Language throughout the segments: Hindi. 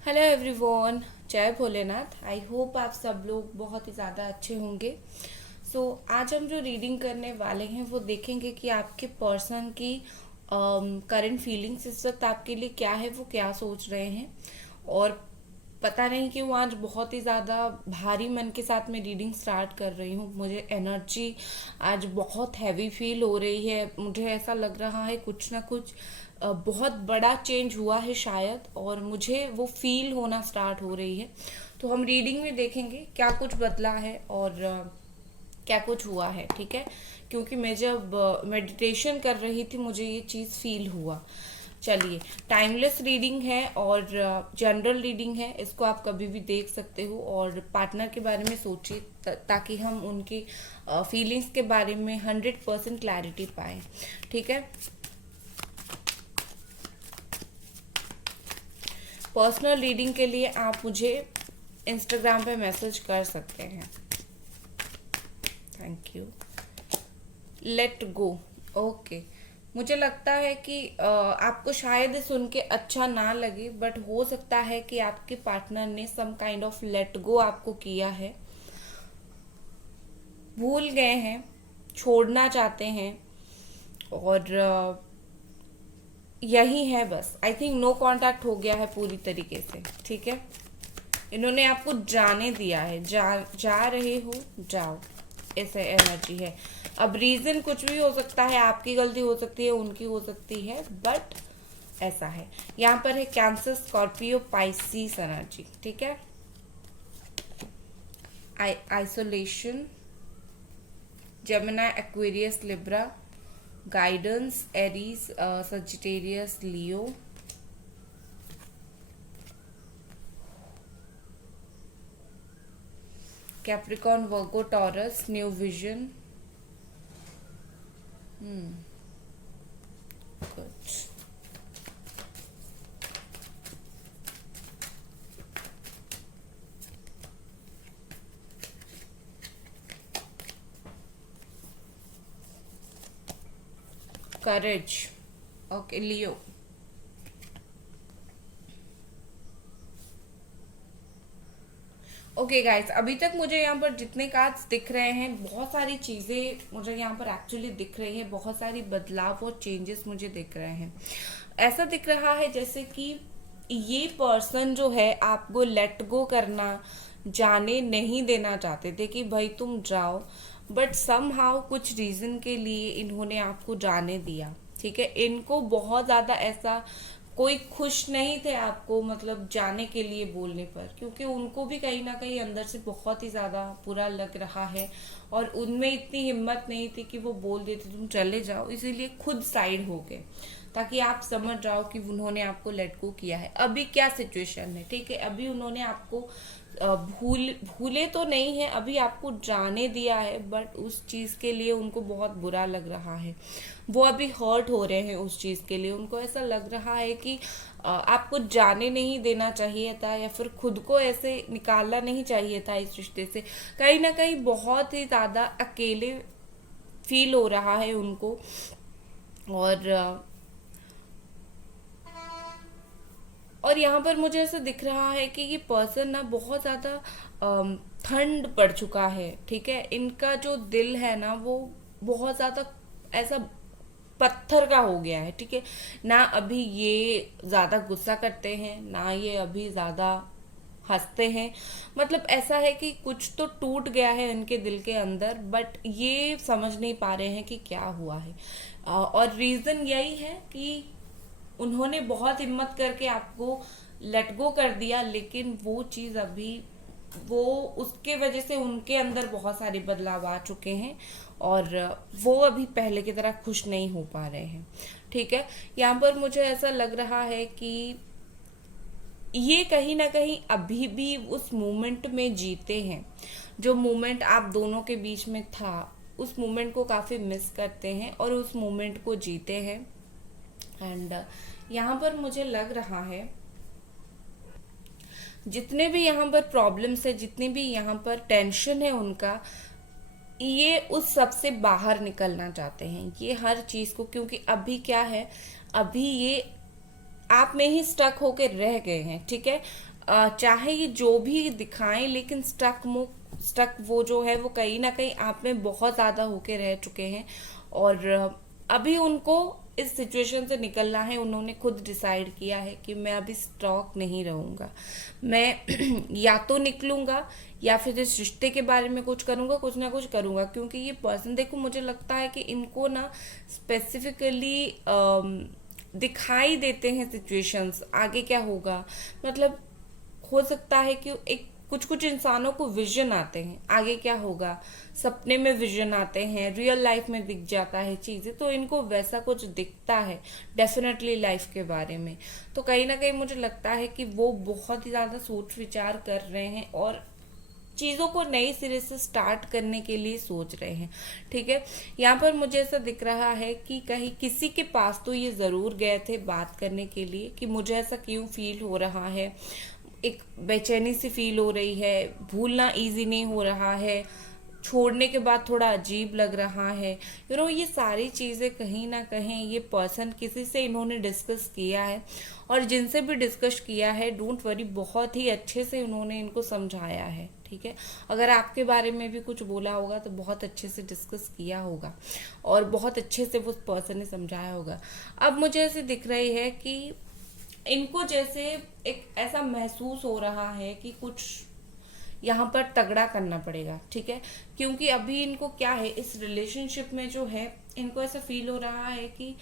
हेलो एवरीवन, जय भोलेनाथ। आई होप आप सब लोग बहुत ही ज़्यादा अच्छे होंगे। आज हम जो रीडिंग करने वाले हैं वो देखेंगे कि आपके पर्सन की करंट फीलिंग्स इस वक्त आपके लिए क्या है, वो क्या सोच रहे हैं। और पता नहीं क्यों आज बहुत ही ज़्यादा भारी मन के साथ मैं रीडिंग स्टार्ट कर रही हूँ। मुझे एनर्जी आज बहुत हैवी फील हो रही है। मुझे ऐसा लग रहा है कुछ ना कुछ बहुत बड़ा चेंज हुआ है शायद, और मुझे वो फील होना स्टार्ट हो रही है। तो हम रीडिंग में देखेंगे क्या कुछ बदला है और क्या कुछ हुआ है, ठीक है। क्योंकि मैं जब मेडिटेशन कर रही थी मुझे ये चीज़ फील हुआ। चलिए, टाइमलेस रीडिंग है और जनरल रीडिंग है, इसको आप कभी भी देख सकते हो। और पार्टनर के बारे में सोचिए ताकि हम उनकी फीलिंग्स के बारे में 100% क्लैरिटी पाए, ठीक है। पर्सनल रीडिंग के लिए आप मुझे इंस्टाग्राम पे मैसेज कर सकते हैं। Thank you. Let go. Okay. मुझे लगता है कि आपको शायद सुन के अच्छा ना लगे, बट हो सकता है कि आपके पार्टनर ने some kind of let go आपको किया है, भूल गए हैं, छोड़ना चाहते हैं। और यही है बस। आई थिंक नो कांटेक्ट हो गया है पूरी तरीके से, ठीक है। इन्होंने आपको जाने दिया है, जा रहे हो, जाओ, ऐसे एनर्जी है। अब रीजन कुछ भी हो सकता है, आपकी गलती हो सकती है, उनकी हो सकती है, बट ऐसा है। यहाँ पर है कैंसर, स्कॉर्पियो, पाइसिस एनर्जी, ठीक है। Isolation, Gemini, Aquarius, Libra, guidance, Aries, Sagittarius, Leo, Capricorn, Virgo, Taurus, new vision. कुछ courage, okay, Leo. Okay guys, अभी तक मुझे यहाँ पर जितने कार्ड्स दिख रहे हैं, बहुत सारी चीज़ें मुझे यहाँ पर एक्चुअली दिख रही है, बहुत सारी बदलाव और चेंजेस मुझे दिख रहे हैं। ऐसा दिख रहा है जैसे कि ये पर्सन जो है आपको लेट गो करना, जाने नहीं देना चाहते थे कि भाई तुम जाओ, बट सम हाउ कुछ रीजन के लिए इन्होंने आपको जाने दिया, ठीक है। इनको बहुत ज़्यादा ऐसा कोई खुश नहीं थे आपको मतलब जाने के लिए बोलने पर, क्योंकि उनको भी कहीं ना कहीं अंदर से बहुत ही ज़्यादा बुरा लग रहा है और उनमें इतनी हिम्मत नहीं थी कि वो बोल देते तुम चले जाओ, इसीलिए खुद साइड हो गए ताकि आप समझ जाओ कि उन्होंने आपको लेट गो किया है। अभी क्या सिचुएशन है, ठीक है। अभी उन्होंने आपको भूले तो नहीं है, अभी आपको जाने दिया है, बट उस चीज़ के लिए उनको बहुत बुरा लग रहा है। वो अभी हर्ट हो रहे हैं उस चीज़ के लिए। उनको ऐसा लग रहा है कि आपको जाने नहीं देना चाहिए था, या फिर खुद को ऐसे निकालना नहीं चाहिए था इस रिश्ते से। कहीं ना कहीं बहुत ही ज़्यादा अकेले फील हो रहा है उनको। और यहाँ पर मुझे ऐसा दिख रहा है कि ये पर्सन ना बहुत ज़्यादा ठंड पड़ चुका है, ठीक है। इनका जो दिल है ना वो बहुत ज़्यादा ऐसा पत्थर का हो गया है, ठीक है। ना अभी ये ज़्यादा गुस्सा करते हैं, ना ये अभी ज़्यादा हंसते हैं। मतलब ऐसा है कि कुछ तो टूट गया है इनके दिल के अंदर, बट ये समझ नहीं पा रहे हैं कि क्या हुआ है। और रीज़न यही है कि उन्होंने बहुत हिम्मत करके आपको लेट गो कर दिया, लेकिन वो चीज़ अभी वो उसके वजह से उनके अंदर बहुत सारे बदलाव आ चुके हैं और वो अभी पहले की तरह खुश नहीं हो पा रहे हैं, ठीक है। यहाँ पर मुझे ऐसा लग रहा है कि ये कहीं ना कहीं अभी भी उस मोमेंट में जीते हैं, जो मोमेंट आप दोनों के बीच में था, उस मोमेंट को काफ़ी मिस करते हैं और उस मोमेंट को जीते हैं। एंड यहाँ पर मुझे लग रहा है जितने भी यहाँ पर प्रॉब्लम्स है, जितने भी यहाँ पर टेंशन है उनका, ये उस सब से बाहर निकलना चाहते हैं, ये हर चीज़ को। क्योंकि अभी क्या है, अभी ये आप में ही स्टक होके रह गए हैं, ठीक है। चाहे ये जो भी दिखाएं, लेकिन स्टक वो जो है वो कहीं ना कहीं आप में बहुत ज्यादा होके रह चुके हैं। और अभी उनको इस सिचुएशन से निकलना है। उन्होंने खुद डिसाइड किया है कि मैं अभी स्टॉक नहीं रहूंगा, मैं या तो निकलूंगा या फिर इस रिश्ते के बारे में कुछ करूंगा, कुछ ना कुछ करूंगा। क्योंकि ये पर्सन, देखो मुझे लगता है कि इनको ना स्पेसिफिकली दिखाई देते हैं सिचुएशंस, आगे क्या होगा। मतलब हो सकता है कि एक कुछ कुछ इंसानों को विजन आते हैं आगे क्या होगा, सपने में विजन आते हैं, रियल लाइफ में दिख जाता है चीजें, तो इनको वैसा कुछ दिखता है डेफिनेटली लाइफ के बारे में। तो कहीं ना कहीं मुझे लगता है कि वो बहुत ही ज्यादा सोच विचार कर रहे हैं और चीजों को नए सिरे से स्टार्ट करने के लिए सोच रहे हैं। ठीक है, यहाँ पर मुझे ऐसा दिख रहा है कि कहीं किसी के पास तो ये जरूर गए थे बात करने के लिए कि मुझे ऐसा क्यों फील हो रहा है, एक बेचैनी सी फील हो रही है, भूलना इजी नहीं हो रहा है, छोड़ने के बाद थोड़ा अजीब लग रहा है। ये सारी चीजें कहीं ना कहीं ये पर्सन किसी से इन्होंने डिस्कस किया है, और जिनसे भी डिस्कस किया है डोंट वरी, बहुत ही अच्छे से उन्होंने इनको समझाया है। ठीक है, अगर आपके बारे में भी कुछ बोला होगा तो बहुत अच्छे से डिस्कस किया होगा और बहुत अच्छे से वो पर्सन ने समझाया होगा। अब मुझे ऐसे दिख रही है कि इनको जैसे एक ऐसा महसूस हो रहा है कि कुछ यहाँ पर तगड़ा करना पड़ेगा। ठीक है, क्योंकि अभी इनको क्या है, इस रिलेशनशिप में जो है इनको ऐसा फील हो रहा है कि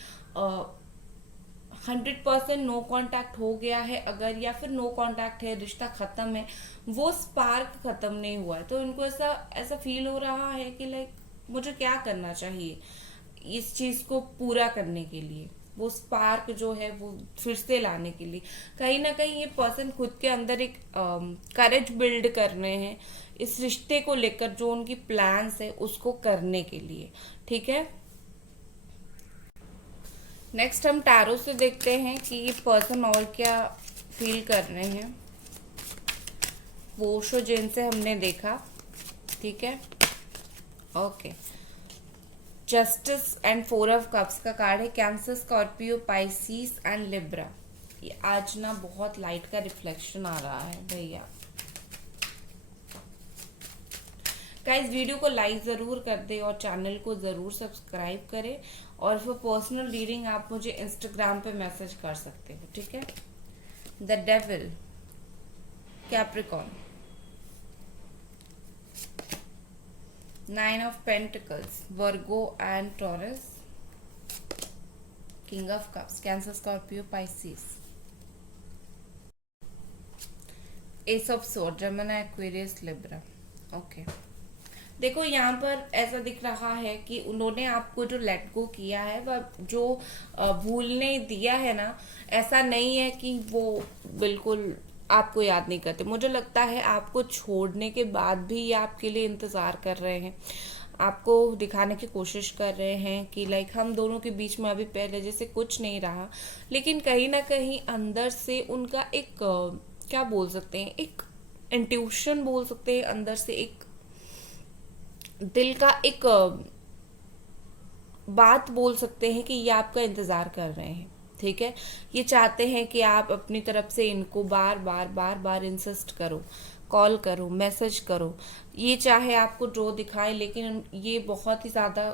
100% नो कांटेक्ट हो गया है अगर, या फिर नो कांटेक्ट है, रिश्ता खत्म है, वो स्पार्क खत्म नहीं हुआ है। तो इनको ऐसा ऐसा फील हो रहा है कि लाइक मुझे क्या करना चाहिए इस चीज को पूरा करने के लिए, वो स्पार्क जो है वो फिर से लाने के लिए। कहीं ना कहीं ये पर्सन खुद के अंदर एक करेज बिल्ड कर रहे हैं इस रिश्ते को लेकर, जो उनकी प्लान्स है उसको करने के लिए। ठीक है, नेक्स्ट हम टैरो से देखते हैं कि ये पर्सन और क्या फील कर रहे हैं। वो शो जिनसे हमने देखा, ठीक है, okay. Justice and 4 of cups का कार्ड है। Cancer, Scorpio, Pisces and Libra. ये आज ना बहुत लाइट का रिफ्लेक्शन आ रहा है भैया। गाइस वीडियो को लाइक जरूर कर दे और चैनल को जरूर सब्सक्राइब करें। और फिर पर्सनल रीडिंग आप मुझे इंस्टाग्राम पे मैसेज कर सकते हो। ठीक है, the devil, Capricorn, 9 of Pentacles, Virgo and Taurus, King of Cups, Cancer, Scorpio, Pisces, Ace of Swords, Gemini, Aquarius, Libra। Okay, देखो यहाँ पर ऐसा दिख रहा है कि उन्होंने आपको जो लेट गो किया है, वह जो भूलने दिया है ना, ऐसा नहीं है कि वो बिल्कुल आपको याद नहीं करते। मुझे लगता है आपको छोड़ने के बाद भी ये आपके लिए इंतजार कर रहे हैं, आपको दिखाने की कोशिश कर रहे हैं कि लाइक हम दोनों के बीच में अभी पहले जैसे कुछ नहीं रहा। लेकिन कहीं ना कहीं अंदर से उनका एक क्या बोल सकते हैं, एक इंट्यूशन बोल सकते हैं, अंदर से एक दिल का एक बात बोल सकते हैं कि ये आपका इंतजार कर रहे हैं। ठीक है, ये चाहते हैं कि आप अपनी तरफ से इनको बार बार बार बार इंसिस्ट करो, कॉल करो, मैसेज करो, ये चाहे आपको जो दिखाए, लेकिन ये बहुत ही ज्यादा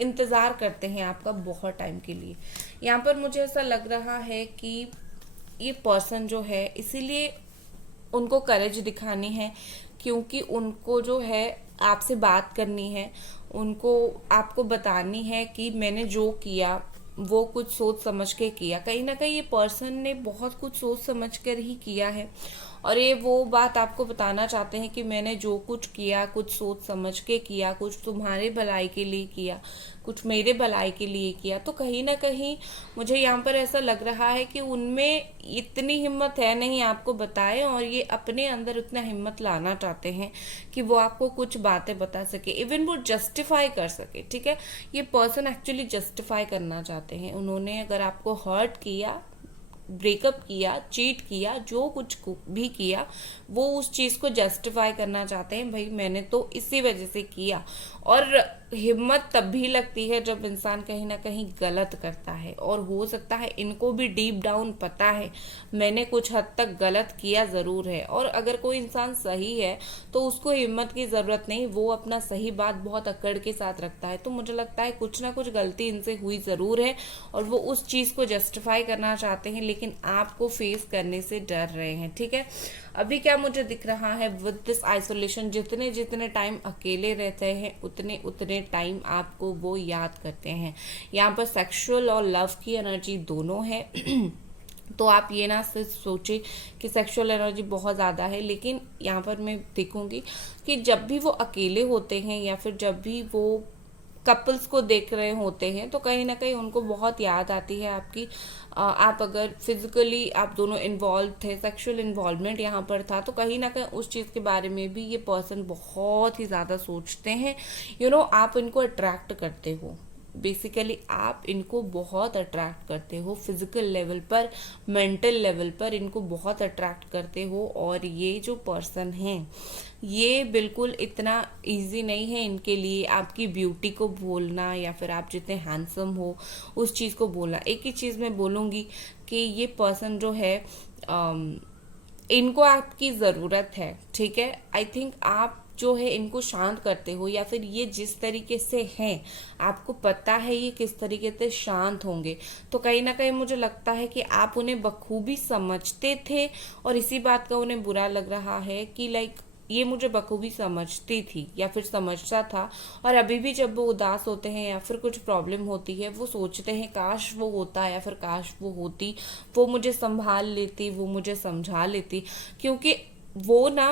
इंतजार करते हैं आपका बहुत टाइम के लिए। यहाँ पर मुझे ऐसा लग रहा है कि ये पर्सन जो है, इसीलिए उनको करेज दिखानी है, क्योंकि उनको जो है आपसे बात करनी है, उनको आपको बतानी है कि मैंने जो किया वो कुछ सोच समझ के किया। कहीं ना कहीं ये पर्सन ने बहुत कुछ सोच समझ कर ही किया है, और ये वो बात आपको बताना चाहते हैं कि मैंने जो कुछ किया कुछ सोच समझ के किया, कुछ तुम्हारे भलाई के लिए किया, कुछ मेरे भलाई के लिए किया। तो कहीं ना कहीं मुझे यहाँ पर ऐसा लग रहा है कि उनमें इतनी हिम्मत है नहीं आपको बताए, और ये अपने अंदर उतना हिम्मत लाना चाहते हैं कि वो आपको कुछ बातें बता सके, इवन वो जस्टिफाई कर सके। ठीक है, ये पर्सन एक्चुअली जस्टिफाई करना चाहते हैं। उन्होंने अगर आपको हर्ट किया, ब्रेकअप किया, चीट किया, जो कुछ भी किया, वो उस चीज को जस्टिफाई करना चाहते हैं, भाई मैंने तो इसी वजह से किया। और हिम्मत तब भी लगती है जब इंसान कहीं ना कहीं गलत करता है, और हो सकता है इनको भी डीप डाउन पता है मैंने कुछ हद तक गलत किया जरूर है। और अगर कोई इंसान सही है तो उसको हिम्मत की जरूरत नहीं, वो अपना सही बात बहुत अकड़ के साथ रखता है। तो मुझे लगता है कुछ ना कुछ गलती इनसे हुई जरूर है, और वो उस चीज को जस्टिफाई करना चाहते हैं, लेकिन आपको फेस करने से डर रहे हैं। ठीक है, अभी क्या मुझे दिख रहा है विद दिस आइसोलेशन, जितने जितने टाइम अकेले रहते हैं उतने उतने टाइम आपको वो याद करते हैं। यहाँ पर सेक्सुअल और लव की एनर्जी दोनों है। तो आप ये ना सिर्फ सोचे कि सेक्सुअल एनर्जी बहुत ज़्यादा है, लेकिन यहाँ पर मैं देखूंगी कि जब भी वो अकेले होते हैं या फिर जब भी वो कपल्स को देख रहे होते हैं तो कहीं ना कहीं उनको बहुत याद आती है आपकी। आप अगर फिजिकली आप दोनों इन्वॉल्व थे, सेक्सुअल इन्वॉल्वमेंट यहाँ पर था, तो कहीं ना कहीं उस चीज़ के बारे में भी ये पर्सन बहुत ही ज़्यादा सोचते हैं। आप इनको अट्रैक्ट करते हो, बेसिकली आप इनको बहुत अट्रैक्ट करते हो, फिजिकल लेवल पर, मेंटल लेवल पर इनको बहुत अट्रैक्ट करते हो। और ये जो पर्सन है ये बिल्कुल इतना इजी नहीं है इनके लिए आपकी ब्यूटी को बोलना, या फिर आप जितने हैंडसम हो उस चीज़ को बोलना। एक ही चीज़ मैं बोलूँगी कि ये पर्सन जो है इनको आपकी ज़रूरत है। ठीक है, आई थिंक आप जो है इनको शांत करते हो, या फिर ये जिस तरीके से हैं आपको पता है ये किस तरीके से शांत होंगे, तो कहीं ना कहीं मुझे लगता है कि आप उन्हें बखूबी समझते थे, और इसी बात का उन्हें बुरा लग रहा है कि लाइक ये मुझे बखूबी समझती थी या फिर समझता था, और अभी भी जब वो उदास होते हैं या फिर कुछ प्रॉब्लम होती है वो सोचते हैं काश वो होता या फिर काश वो होती, वो मुझे संभाल लेती, वो मुझे समझा लेती। क्योंकि वो ना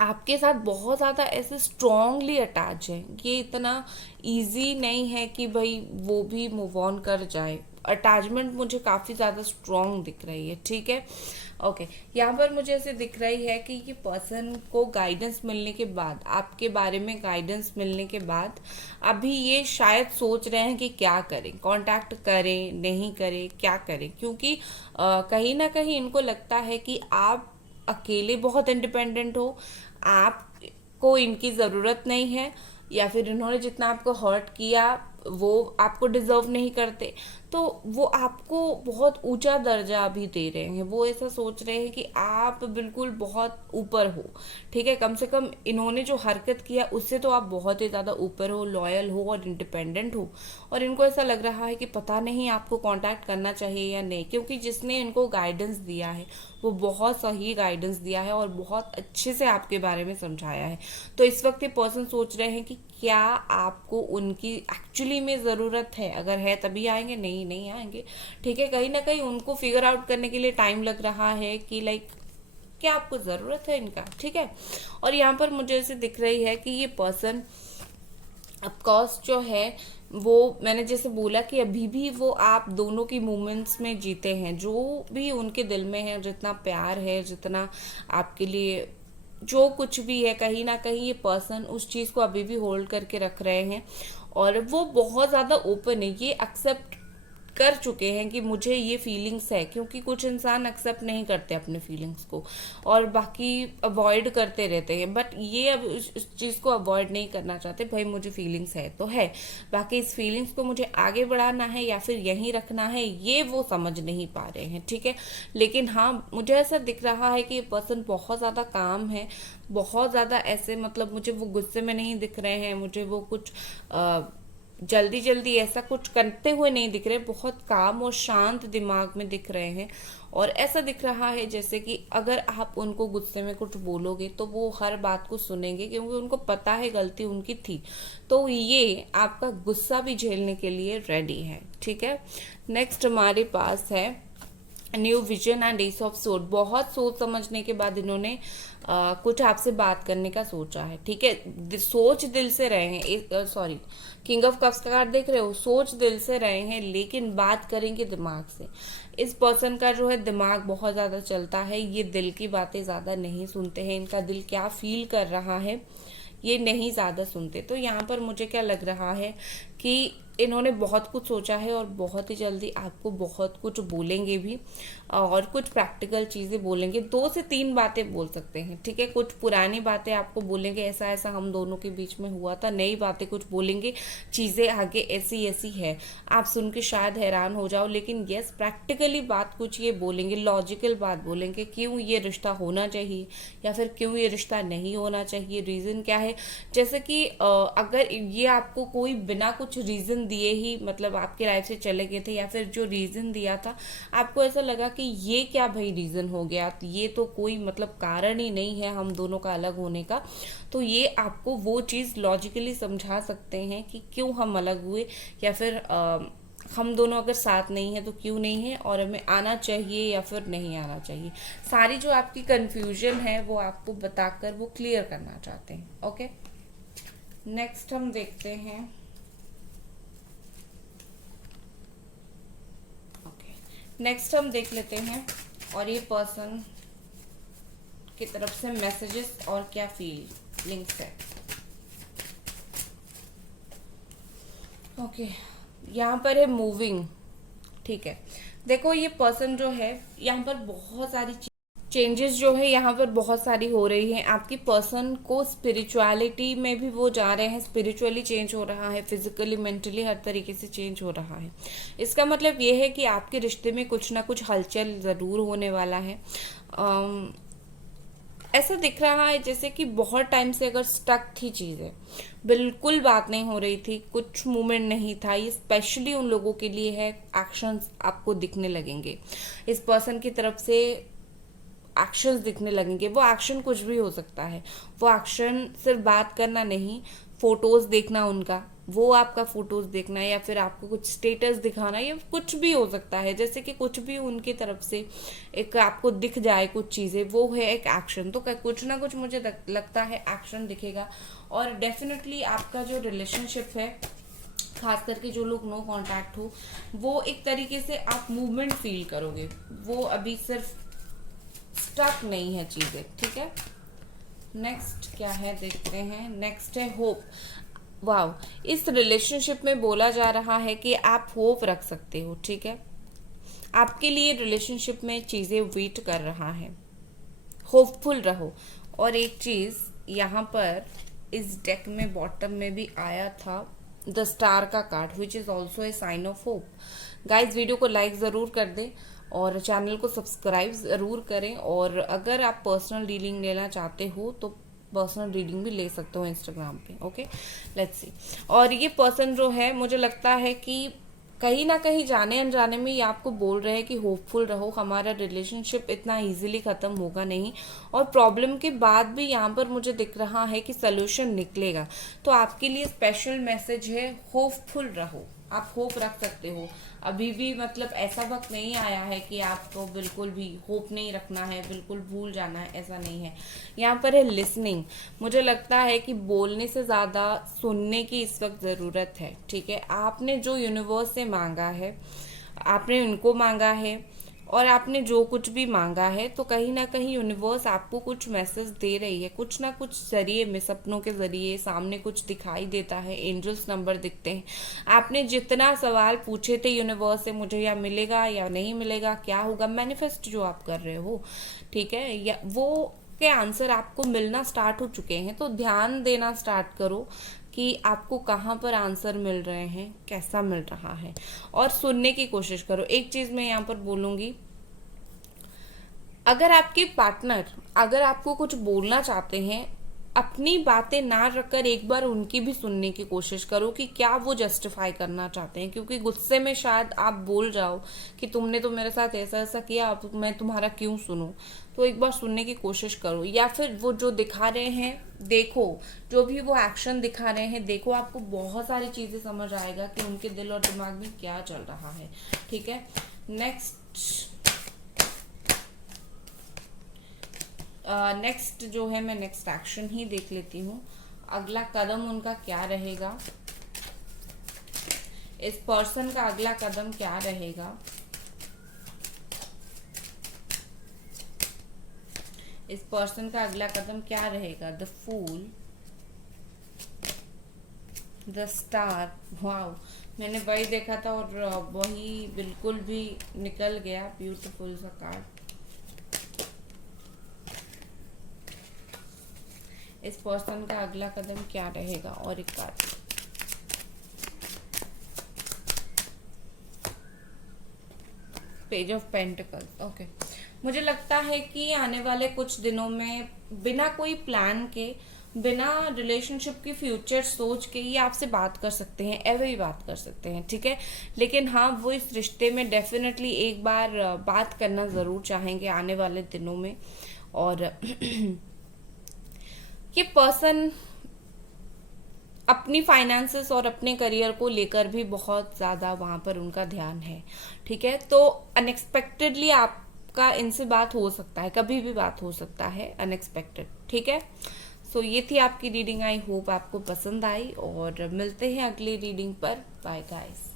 आपके साथ बहुत ज़्यादा ऐसे स्ट्रांगली अटैच है, ये इतना इजी नहीं है कि भाई वो भी मूव ऑन कर जाए। अटैचमेंट मुझे काफ़ी ज़्यादा स्ट्रांग दिख रही है। ठीक है, ओके, यहाँ पर मुझे ऐसे दिख रही है कि ये पर्सन को गाइडेंस मिलने के बाद, आपके बारे में गाइडेंस मिलने के बाद अभी ये शायद सोच रहे हैं कि क्या करें, कांटेक्ट करें नहीं करें, क्या करें। क्योंकि कहीं ना कहीं इनको लगता है कि आप अकेले बहुत इंडिपेंडेंट हो, आपको इनकी ज़रूरत नहीं है, या फिर इन्होंने जितना आपको हर्ट किया वो आपको डिजर्व नहीं करते, तो वो आपको बहुत ऊंचा दर्जा भी दे रहे हैं। वो ऐसा सोच रहे हैं कि आप बिल्कुल बहुत ऊपर हो। ठीक है, कम से कम इन्होंने जो हरकत किया उससे तो आप बहुत ही ज़्यादा ऊपर हो, लॉयल हो और इंडिपेंडेंट हो। और इनको ऐसा लग रहा है कि पता नहीं आपको कांटेक्ट करना चाहिए या नहीं, क्योंकि जिसने इनको गाइडेंस दिया है वो बहुत सही गाइडेंस दिया है और बहुत अच्छे से आपके बारे में समझाया है। तो इस वक्त ये पर्सन सोच रहे हैं कि क्या आपको उनकी एक्चुअली में ज़रूरत है, अगर है तभी आएंगे, नहीं आएंगे। ठीक है, कहीं ना कहीं उनको फिगर आउट करने के लिए टाइम लग रहा है कि लाइक क्या आपको ज़रूरत है इनका। ठीक है, और यहाँ पर मुझे ऐसे दिख रही है कि ये पर्सन ऑफकोर्स जो है वो मैंने जैसे बोला कि अभी भी वो आप दोनों की मोमेंट्स में जीते हैं, जो भी उनके दिल में है, जितना प्यार है, जितना आपके लिए जो कुछ भी है, कहीं ना कहीं ये पर्सन उस चीज़ को अभी भी होल्ड करके रख रहे हैं। और वो बहुत ज़्यादा ओपन है, ये एक्सेप्ट कर चुके हैं कि मुझे ये फीलिंग्स है, क्योंकि कुछ इंसान एक्सेप्ट नहीं करते अपने फीलिंग्स को और बाकी अवॉइड करते रहते हैं, बट ये अब इस चीज़ को अवॉइड नहीं करना चाहते। भाई मुझे फीलिंग्स है तो है, बाकी इस फीलिंग्स को मुझे आगे बढ़ाना है या फिर यहीं रखना है, ये वो समझ नहीं पा रहे हैं। ठीक है, लेकिन हाँ मुझे ऐसा दिख रहा है कि ये पर्सन बहुत ज़्यादा काम है, बहुत ज़्यादा ऐसे मतलब मुझे वो गुस्से में नहीं दिख रहे हैं, मुझे वो कुछ जल्दी जल्दी ऐसा कुछ करते हुए नहीं दिख रहे, बहुत काम और शांत दिमाग में दिख रहे हैं। और ऐसा दिख रहा है जैसे कि अगर आप उनको गुस्से में कुछ बोलोगे तो वो हर बात को सुनेंगे, क्योंकि उनको पता है गलती उनकी थी, तो ये आपका गुस्सा भी झेलने के लिए रेडी है। ठीक है, नेक्स्ट हमारे पास है new vision and S of sword. बहुत सोच समझने के बाद इन्होंने कुछ आपसे बात करने का सोचा है। ठीक है, सोच दिल से रहे हैं, सॉरी किंग ऑफ कप्स का कार्ड देख रहे हो, सोच दिल से रहे हैं लेकिन बात करेंगे दिमाग से। इस पर्सन का जो है दिमाग बहुत ज्यादा चलता है, ये दिल की बातें ज्यादा नहीं सुनते हैं, इनका दिल क्या फील कर रहा है ये नहीं ज्यादा सुनते। तो यहाँ पर मुझे क्या लग रहा है कि इन्होंने बहुत कुछ सोचा है और बहुत ही जल्दी आपको बहुत कुछ बोलेंगे भी, और कुछ प्रैक्टिकल चीज़ें बोलेंगे। 2 से 3 बातें बोल सकते हैं, ठीक है। कुछ पुरानी बातें आपको बोलेंगे, ऐसा ऐसा हम दोनों के बीच में हुआ था। नई बातें कुछ बोलेंगे, चीज़ें आगे ऐसी ऐसी है, आप सुन के शायद हैरान हो जाओ, लेकिन यस प्रैक्टिकली बात कुछ ये बोलेंगे, लॉजिकल बात बोलेंगे, क्यों ये रिश्ता होना चाहिए या फिर क्यों ये रिश्ता नहीं होना चाहिए, रीज़न क्या है। जैसे कि अगर ये आपको कोई बिना कुछ रीज़न दिए ही मतलब आपकी लाइफ से चले गए थे, या फिर जो रीज़न दिया था आपको ऐसा लगा कि ये क्या भाई रीज़न हो गया, ये तो कोई मतलब कारण ही नहीं है हम दोनों का अलग होने का, तो ये आपको वो चीज़ लॉजिकली समझा सकते हैं कि क्यों हम अलग हुए, या फिर हम दोनों अगर साथ नहीं है तो क्यों नहीं है, और हमें आना चाहिए या फिर नहीं आना चाहिए। सारी जो आपकी कंफ्यूजन है वो आपको बताकर वो क्लियर करना चाहते हैं। ओके, नेक्स्ट हम देखते हैं। ओके, नेक्स्ट हम देख लेते हैं और ये पर्सन की तरफ से मैसेजेस और क्या फीलिंग्स है। ओके, यहाँ पर है मूविंग, ठीक है। देखो ये पर्सन जो है यहाँ पर बहुत सारी चेंजेस जो है यहाँ पर बहुत सारी हो रही हैं। आपकी पर्सन को स्पिरिचुअलिटी में भी वो जा रहे हैं, स्पिरिचुअली चेंज हो रहा है, फिजिकली मेंटली हर तरीके से चेंज हो रहा है। इसका मतलब ये है कि आपके रिश्ते में कुछ ना कुछ हलचल ज़रूर होने वाला है। ऐसा दिख रहा है जैसे कि बहुत टाइम से अगर स्टक थी चीज़ें, बिल्कुल बात नहीं हो रही थी, कुछ मूवमेंट नहीं था, ये स्पेशली उन लोगों के लिए है। एक्शंस आपको दिखने लगेंगे, इस पर्सन की तरफ से एक्शंस दिखने लगेंगे। वो एक्शन कुछ भी हो सकता है, वो एक्शन सिर्फ बात करना नहीं, फोटोज देखना उनका, वो आपका फोटोज देखना, या फिर आपको कुछ स्टेटस दिखाना, या कुछ भी हो सकता है। जैसे कि कुछ भी उनकी तरफ से एक आपको दिख जाए कुछ चीज़ें, वो है एक एक्शन। तो कुछ ना कुछ मुझे लगता है एक्शन दिखेगा। और डेफिनेटली आपका जो रिलेशनशिप है, खास करके जो लोग नो कांटेक्ट हो, वो एक तरीके से आप मूवमेंट फील करोगे। वो अभी सिर्फ स्टक नहीं है चीज़ें, ठीक है। नेक्स्ट क्या है देखते हैं। नेक्स्ट है होप। वाव, इस रिलेशनशिप में बोला जा रहा है कि आप होप रख सकते हो, ठीक है। आपके लिए रिलेशनशिप में चीज़ें वेट कर रहा है, होपफुल रहो। और एक चीज़ यहाँ पर इस डेक में बॉटम में भी आया था, द स्टार का card, which is also a sign of hope. Guys video को लाइक ज़रूर कर दें और चैनल को सब्सक्राइब ज़रूर करें। और अगर आप पर्सनल डीलिंग लेना चाहते हो तो पर्सनल रीडिंग भी ले सकते हो इंस्टाग्राम पे। Okay, let's see. और ये पर्सन जो है, मुझे लगता है कि कहीं ना कहीं जाने अनजाने में ये आपको बोल रहे हैं कि होपफुल रहो, हमारा रिलेशनशिप इतना इजीली ख़त्म होगा नहीं, और प्रॉब्लम के बाद भी यहाँ पर मुझे दिख रहा है कि सलूशन निकलेगा। तो आपके लिए स्पेशल मैसेज है, होपफुल रहो, आप होप रख सकते हो। अभी भी मतलब ऐसा वक्त नहीं आया है कि आपको बिल्कुल भी होप नहीं रखना है, बिल्कुल भूल जाना है, ऐसा नहीं है। यहाँ पर है लिसनिंग। मुझे लगता है कि बोलने से ज़्यादा सुनने की इस वक्त ज़रूरत है, ठीक है। आपने जो यूनिवर्स से मांगा है, आपने उनको मांगा है, और आपने जो कुछ भी मांगा है, तो कहीं ना कहीं यूनिवर्स आपको कुछ मैसेज दे रही है, कुछ ना कुछ जरिए में, सपनों के जरिए सामने कुछ दिखाई देता है, एंजल्स नंबर दिखते हैं। आपने जितना सवाल पूछे थे यूनिवर्स से, मुझे या मिलेगा या नहीं मिलेगा, क्या होगा, मैनिफेस्ट जो आप कर रहे हो, ठीक है, या वो के आंसर आपको मिलना स्टार्ट हो चुके हैं। तो ध्यान देना स्टार्ट करो कि आपको कहाँ पर आंसर मिल रहे हैं, कैसा मिल रहा है, और सुनने की कोशिश करो। एक चीज़ मैं यहाँ पर बोलूँगी, अगर आपके पार्टनर अगर आपको कुछ बोलना चाहते हैं, अपनी बातें ना रखकर एक बार उनकी भी सुनने की कोशिश करो कि क्या वो जस्टिफाई करना चाहते हैं। क्योंकि गुस्से में शायद आप बोल जाओ कि तुमने तो मेरे साथ ऐसा ऐसा किया, अब मैं तुम्हारा क्यों सुनूं। तो एक बार सुनने की कोशिश करो, या फिर वो जो दिखा रहे हैं देखो, जो भी वो एक्शन दिखा रहे हैं देखो, आपको बहुत सारी चीज़ें समझ आएगा कि उनके दिल और दिमाग में क्या चल रहा है, ठीक है। नेक्स्ट जो है, मैं नेक्स्ट एक्शन ही देख लेती हूँ। अगला कदम उनका क्या रहेगा, इस पर्सन का अगला कदम क्या रहेगा। इस पर्सन का अगला कदम क्या रहेगा, द फूल, द स्टार। वाव, मैंने वही देखा था और वही बिल्कुल भी निकल गया। ब्यूटीफुल सा कार्ड। इस पर्सन का अगला कदम क्या रहेगा? और एक card. Page of pentacles. Okay, मुझे लगता है कि आने वाले कुछ दिनों में बिना कोई प्लान के, बिना रिलेशनशिप की फ्यूचर सोच के ये आपसे बात कर सकते हैं, एवर ही बात कर सकते हैं, ठीक है। लेकिन हाँ, वो इस रिश्ते में डेफिनेटली एक बार बात करना ज़रूर चाहेंगे आने वाले दिनों में। और ये पर्सन अपनी फाइनेंसेस और अपने करियर को लेकर भी बहुत ज़्यादा वहाँ पर उनका ध्यान है, ठीक है। तो अनएक्सपेक्टेडली आपका इनसे बात हो सकता है, कभी भी बात हो सकता है अनएक्सपेक्टेड, ठीक है। सो ये थी आपकी रीडिंग। आई होप आपको पसंद आई और मिलते हैं अगली रीडिंग पर। Bye guys.